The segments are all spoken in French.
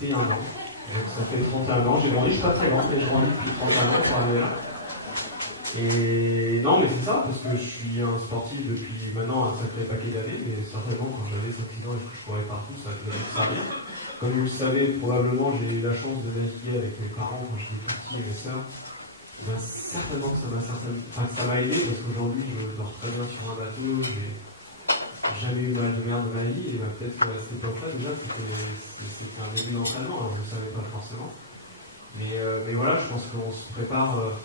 31 ans. Donc ça fait 31 ans, j'ai grandi, je suis pas très grand, mais j'ai grandi depuis 31 ans pour arriver là. Et non, mais c'est ça, parce que je suis un sportif depuis maintenant un sacré paquet d'années, mais certainement quand j'avais 5 ans et que je courais partout, ça devait me servir. Comme vous le savez, probablement j'ai eu la chance de naviguer avec mes parents quand j'étais petit et mes sœurs. Ben, certainement que ça m'a aidé, parce qu'aujourd'hui je dors très bien sur un bateau, j'ai jamais eu mal de mer de ma vie, et ben, peut-être qu'à cette époque-là déjà c'était un début d'entraînement, alors je ne le savais pas forcément. Mais voilà, je pense qu'on se prépare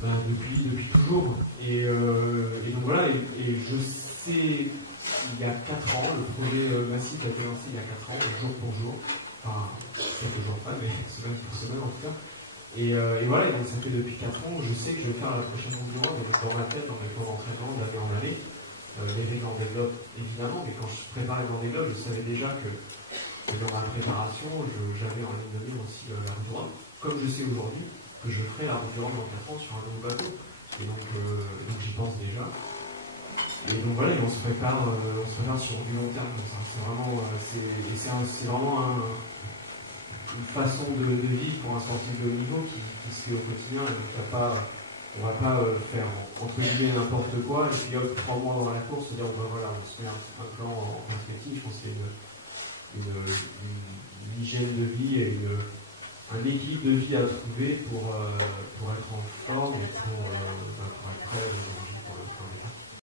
depuis toujours. Et donc voilà, et je sais, il y a 4 ans, le projet Massif a été lancé il y a 4 ans, jour pour jour, enfin, quelques jours pas, mais semaine pour semaine en tout cas. Et voilà, donc ça fait depuis 4 ans, je sais que je vais faire la prochaine endurance, donc dans ma tête, dans mes plans d'entraînement, d'année en année. Les Vendée Globe, évidemment, mais quand je préparais les Vendée Globe, je savais déjà que dans ma préparation, j'avais en ligne de mire aussi la route droite, comme je sais aujourd'hui que je ferai la route droite dans 4 ans sur un nouveau bateau. Et donc j'y pense déjà. Et donc voilà, on se prépare sur du long terme. C'est vraiment, c'est vraiment une façon de vivre pour un sportif de haut niveau qui se fait au quotidien. Et donc on ne va pas faire entre guillemets n'importe quoi et puis hop, 3 mois dans la course, se dire ben voilà, on se met un plan en perspective. Je pense que c'est une hygiène de vie et un équilibre de vie à trouver pour être en forme et pour être prêt